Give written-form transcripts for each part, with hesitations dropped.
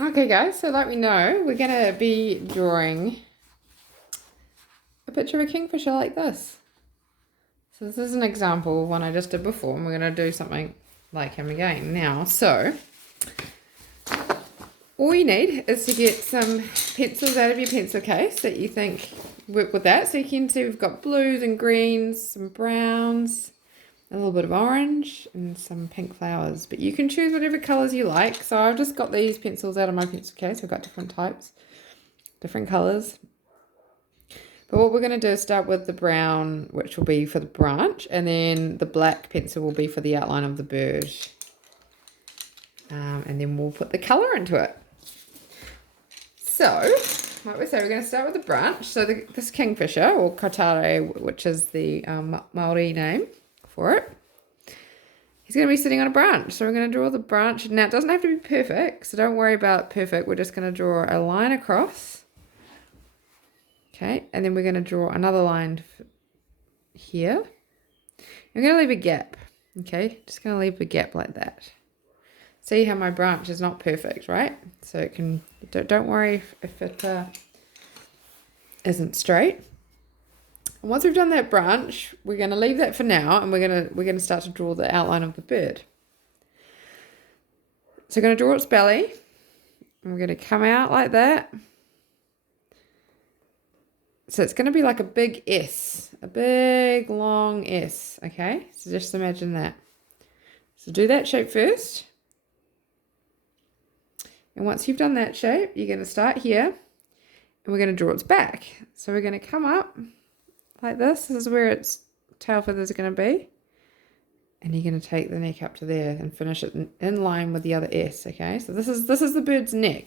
Okay guys, so like we know, we're going to be drawing a picture of a kingfisher like this. So this is an example of one I just did before, and we're going to do something like him again now. So all you need is to get some pencils out of your pencil case that you think work with that. So you can see we've got blues and greens, some browns, a little bit of orange, and some pink flowers. But you can choose whatever colours you like. So I've just got these pencils out of my pencil case. I've got different types, different colours. But what we're going to do is start with the brown, which will be for the branch, and then the black pencil will be for the outline of the bird. And then we'll put the colour into it. So, like we say, we're going to start with the branch. So this kingfisher, or kotare, which is the Māori name for it, he's going to be sitting on a branch. So we're going to draw the branch. Now, it doesn't have to be perfect, so don't worry about perfect. We're just going to draw a line across. Okay, and then we're going to draw another line here. I'm going to leave a gap. Okay, just going to leave a gap like that. See how my branch is not perfect, right? So it can, don't worry if it isn't straight. And once we've done that branch, we're going to leave that for now, and we're going to start to draw the outline of the bird. So we're going to draw its belly, and we're going to come out like that. So it's going to be like a big S, a big long S, okay? So just imagine that. So do that shape first. And once you've done that shape, you're going to start here, and we're going to draw its back. So we're going to come up like this. This is where its tail feathers are going to be. And you're going to take the neck up to there and finish it in line with the other S, okay? So this is the bird's neck,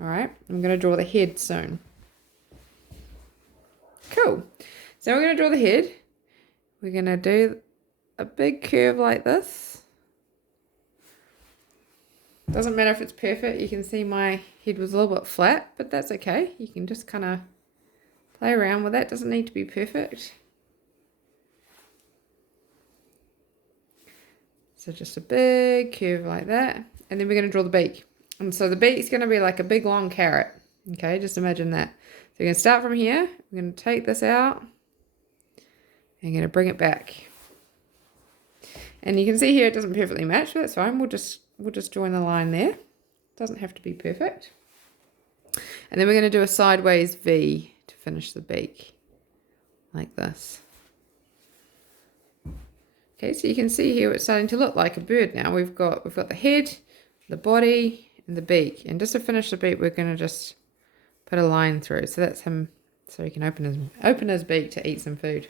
all right? I'm going to draw the head soon. Cool. So we're going to draw the head. We're going to do a big curve like this. Doesn't matter if it's perfect. You can see my head was a little bit flat, but that's okay. You can just kind of play around with that. Doesn't need to be perfect. So just a big curve like that. And then we're going to draw the beak. And so the beak's going to be like a big long carrot. Okay, just imagine that. So we're going to start from here. We're going to take this out. And going to bring it back. And you can see here it doesn't perfectly match, but that's fine. We'll just join the line there. Doesn't have to be perfect. And then we're going to do a sideways V to finish the beak. Like this. Okay, so you can see here it's starting to look like a bird now. We've got the head, the body, and the beak. And just to finish the beak, we're going to just put a line through. So that's him, so he can open his beak to eat some food.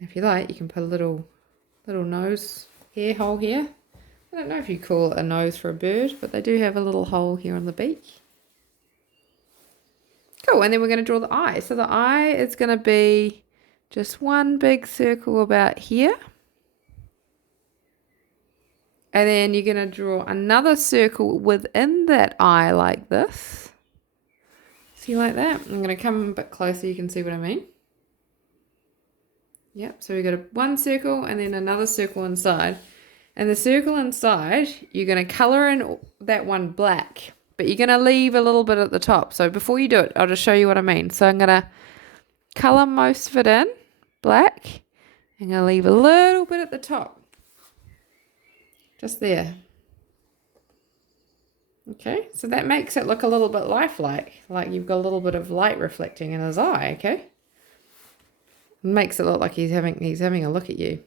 If you like, you can put a little nose hair hole here. I don't know if you call it a nose for a bird, but they do have a little hole here on the beak. Cool, and then we're going to draw the eye. So the eye is going to be just one big circle about here. And then you're going to draw another circle within that eye like this. See, like that? I'm going to come a bit closer, you can see what I mean. Yep, so we've got one circle and then another circle inside. And the circle inside, you're going to colour in that one black, but you're going to leave a little bit at the top. So before you do it, I'll just show you what I mean. So I'm going to colour most of it in black. I'm going to leave a little bit at the top. Just there. Okay, so that makes it look a little bit lifelike, like you've got a little bit of light reflecting in his eye, okay? It makes it look like he's having a look at you.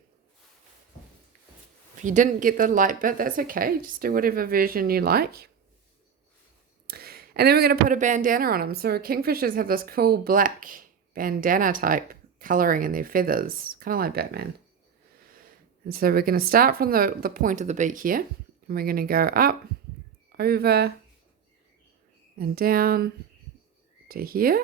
If you didn't get the light bit, that's okay. Just do whatever version you like. And then we're going to put a bandana on him. So kingfishers have this cool black bandana type colouring in their feathers, kind of like Batman. And so we're going to start from the point of the beak here. And we're going to go up, over, and down to here.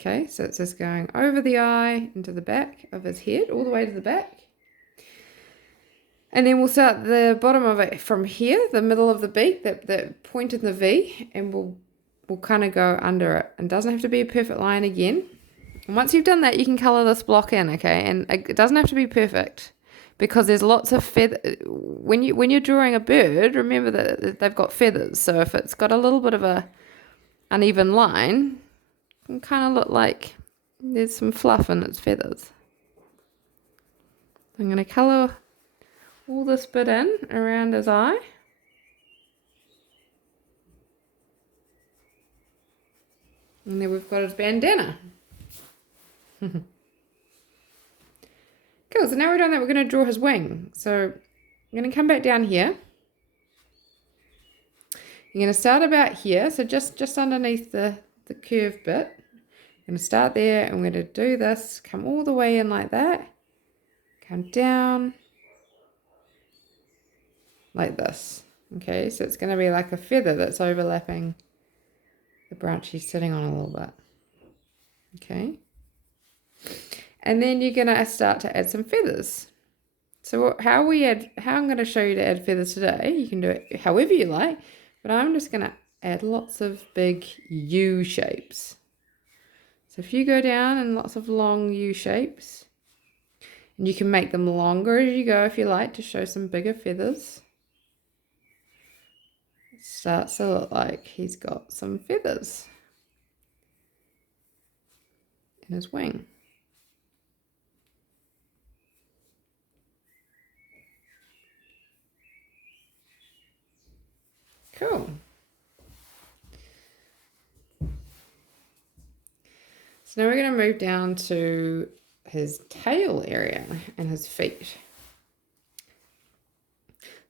Okay, so it's just going over the eye into the back of his head, all the way to the back. And then we'll start the bottom of it from here, the middle of the beak, that point in the V, and we'll kind of go under it. And it doesn't have to be a perfect line again. And once you've done that, you can colour this block in, okay? And it doesn't have to be perfect. because there's lots of feather. When you're drawing a bird, remember that they've got feathers. So if it's got a little bit of a uneven line, it can kind of look like there's some fluff in its feathers. I'm going to colour all this bit in around his eye. And then we've got his bandana. Cool, so now we're done that, we're going to draw his wing. So I'm going to come back down here. You're going to start about here, so just underneath the curved bit. I'm going to start there, and we're going to do this, come all the way in like that, come down like this. Okay, so it's going to be like a feather that's overlapping the branch he's sitting on a little bit. Okay, and then you're going to start to add some feathers. So how I'm going to show you to add feathers today. You can do it however you like, but I'm just going to add lots of big U shapes. So if you go down in lots of long U shapes, and you can make them longer as you go if you like to show some bigger feathers. It starts to look like he's got some feathers in his wing. Cool. So now we're going to move down to his tail area and his feet.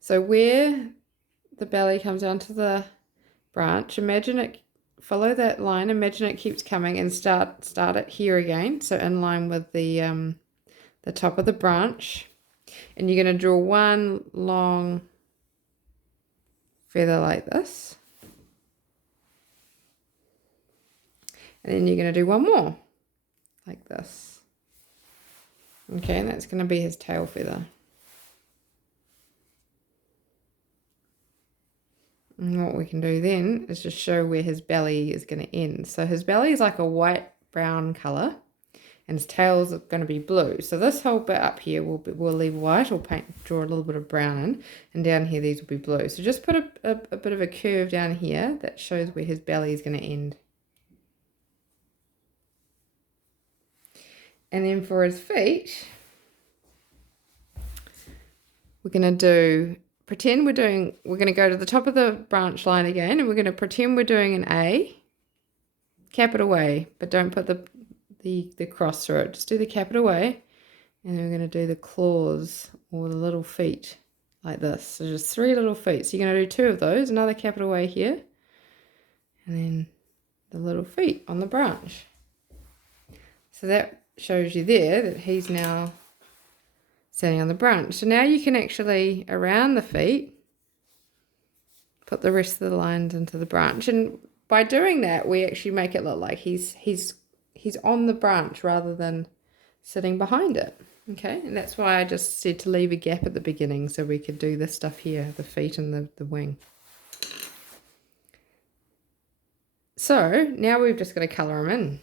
So where the belly comes down to the branch, imagine it, follow that line, imagine it keeps coming, and start it here again, so in line with the top of the branch, and you're going to draw one long feather like this, and then you're going to do one more like this. Okay, and that's going to be his tail feather. And what we can do then is just show where his belly is going to end. So his belly is like a white brown colour, and his tail is going to be blue. So this whole bit up here we'll leave white, or draw a little bit of brown in, and down here these will be blue. So just put a bit of a curve down here that shows where his belly is going to end. And then for his feet, we're going to do, pretend we're going to go to the top of the branch line again, and we're going to pretend we're doing an A, capital A, but don't put the cross through it. Just do the capital A, and then we're going to do the claws, or the little feet, like this. So just 3 little feet. So you're going to do 2 of those, another capital A here, and then the little feet on the branch. So that shows you there that he's now standing on the branch. So now you can actually, around the feet, put the rest of the lines into the branch. And by doing that, we actually make it look like he's on the branch rather than sitting behind it. Okay, and that's why I just said to leave a gap at the beginning so we could do this stuff here, the feet and the wing. So now we've just got to colour him in.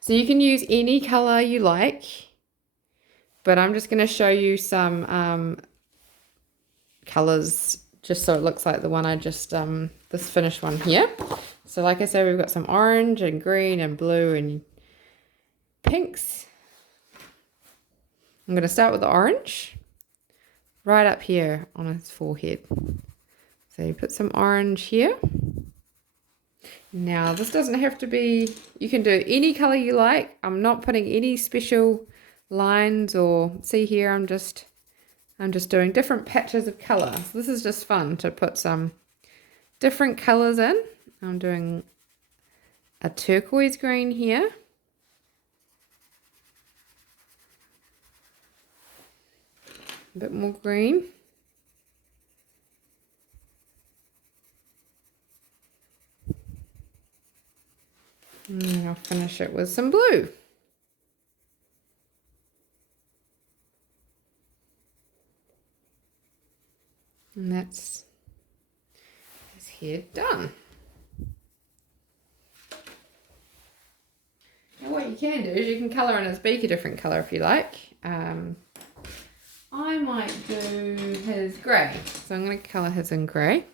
So you can use any colour you like, but I'm just going to show you some colours just so it looks like the one I just, this finished one here. So like I said, we've got some orange and green and blue and pinks. I'm going to start with the orange right up here on his forehead. So you put some orange here. Now this doesn't have to be, you can do any colour you like. I'm not putting any special lines, or see here I'm just doing different patches of colour. So this is just fun to put some different colours in. I'm doing a turquoise green here. A bit more green. And I'll finish it with some blue. And that's his head done. Now what you can do is you can colour in his beak a different colour if you like. I might do his grey. So I'm going to colour his in grey.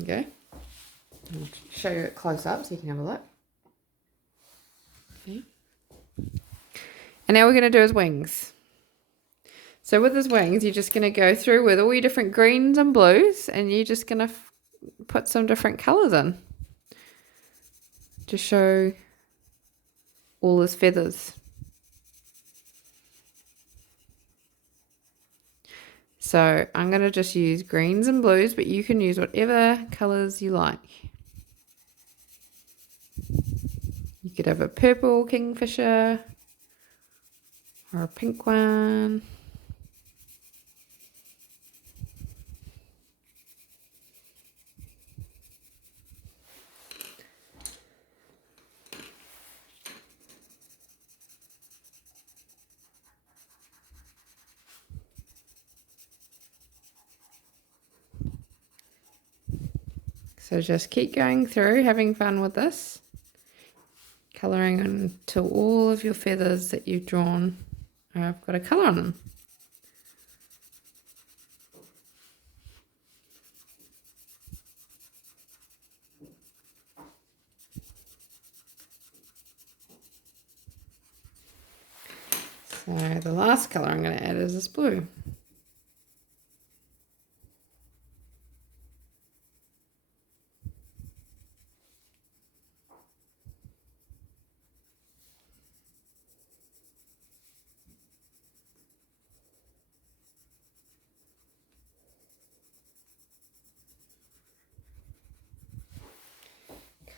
Okay. I'll show you it close up so you can have a look. Okay. And now we're going to do his wings. So with his wings, you're just going to go through with all your different greens and blues, and you're just going to put some different colours in to show all his feathers. So I'm going to just use greens and blues, but you can use whatever colours you like. You could have a purple kingfisher or a pink one. So just keep going through, having fun with this, colouring until all of your feathers that you've drawn have got a colour on them. So the last colour I'm going to add is this blue.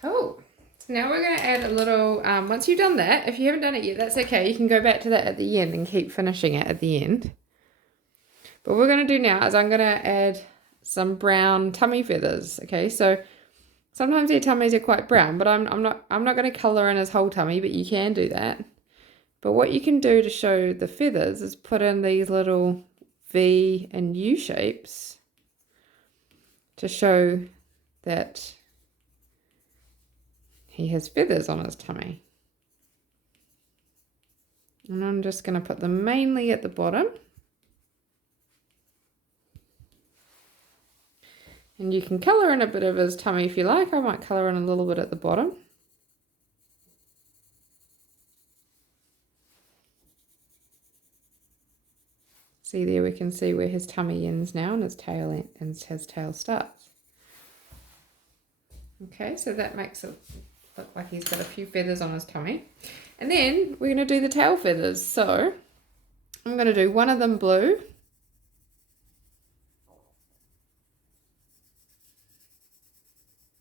Cool. So now we're going to add a little, once you've done that, if you haven't done it yet, that's okay. You can go back to that at the end and keep finishing it at the end. But what we're going to do now is I'm going to add some brown tummy feathers. Okay, so sometimes their tummies are quite brown, but I'm not going to colour in his whole tummy, but you can do that. But what you can do to show the feathers is put in these little V and U shapes to show that he has feathers on his tummy. And I'm just going to put them mainly at the bottom. And you can colour in a bit of his tummy if you like. I might colour in a little bit at the bottom. See there, we can see where his tummy ends now and his tail starts. Okay, so that makes it look like he's got a few feathers on his tummy. And then we're going to do the tail feathers. So I'm going to do one of them blue.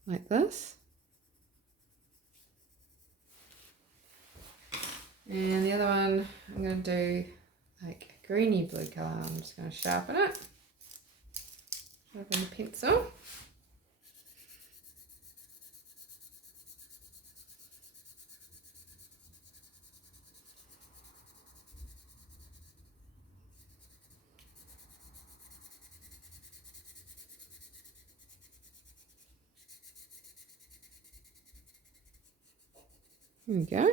Like this. And the other one I'm going to do like a greeny blue colour. I'm just going to sharpen it. Sharpen the pencil. There we go.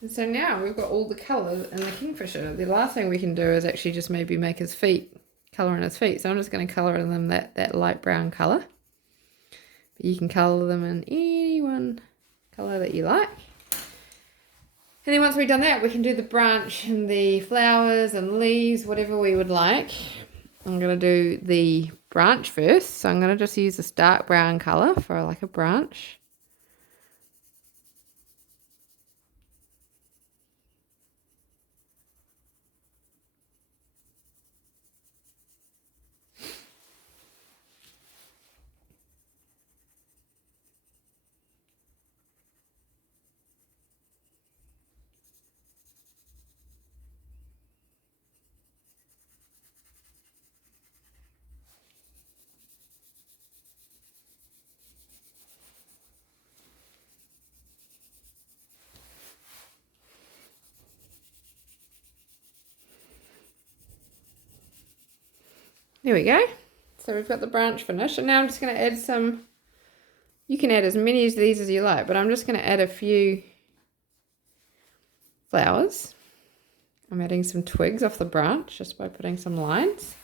And so now we've got all the colours in the kingfisher. The last thing we can do is actually just maybe make his feet, colour in his feet. So I'm just going to colour in them that light brown colour. But you can colour them in any one colour that you like. And then once we've done that, we can do the branch and the flowers and leaves, whatever we would like. I'm going to do the branch first. So I'm going to just use this dark brown colour for like a branch. There we go. So we've got the branch finished, and now I'm just going to add some You can add as many of these as you like, but I'm just going to add a few flowers. I'm adding some twigs off the branch just by putting some lines.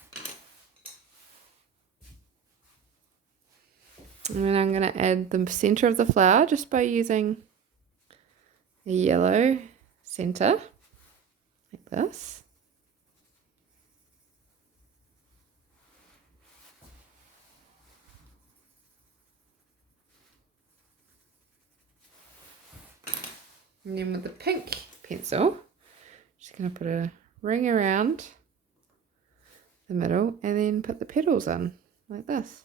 And then I'm going to add the center of the flower just by using a yellow center, like this. And then with the pink pencil, just going to put a ring around the middle and then put the petals in, like this.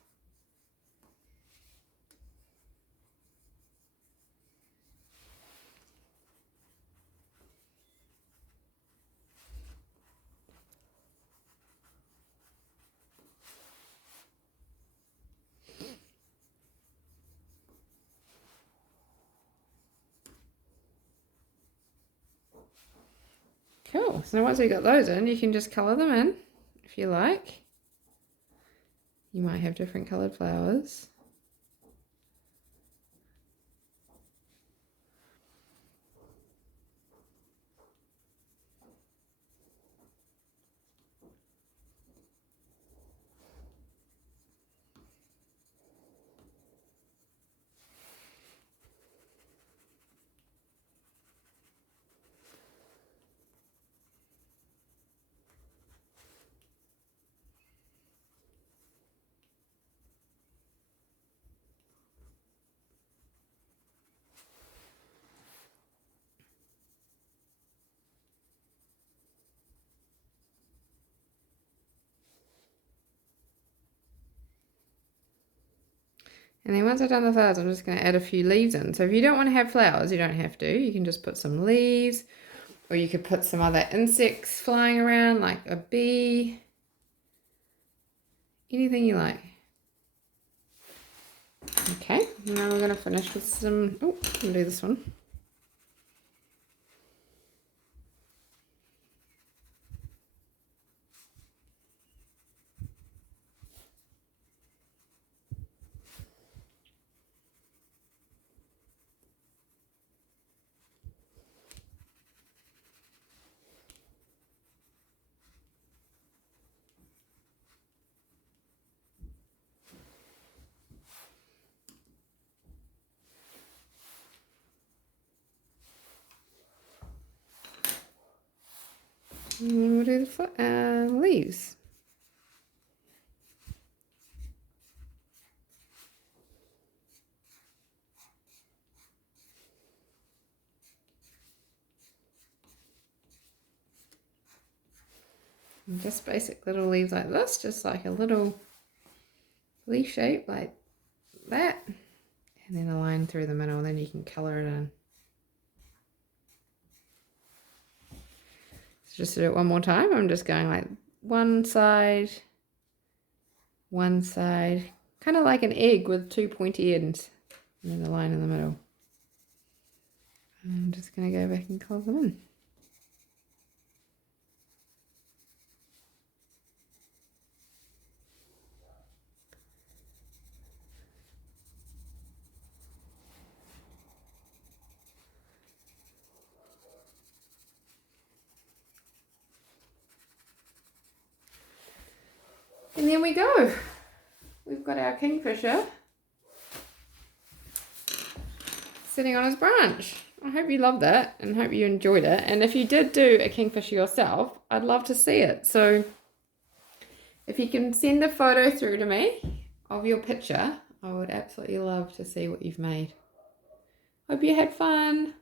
Cool. So once we've got those in, you can just colour them in if you like. You might have different coloured flowers. And then once I've done the flowers, I'm just going to add a few leaves in. So if you don't want to have flowers, you don't have to. You can just put some leaves, or you could put some other insects flying around, like a bee. Anything you like. Okay, now we're going to finish with some, oh, I'm going to do this one. And then we'll do the leaves. And just basic little leaves like this, just like a little leaf shape like that. And then a line through the middle, and then you can colour it in. So just to do it one more time, I'm just going like one side, kind of like an egg with two pointy ends, and then a line in the middle. I'm just going to go back and colour them in. And then we go. We've got our kingfisher sitting on his branch. I hope you loved that and hope you enjoyed it. And if you did do a kingfisher yourself, I'd love to see it. So if you can send a photo through to me of your picture, I would absolutely love to see what you've made. Hope you had fun.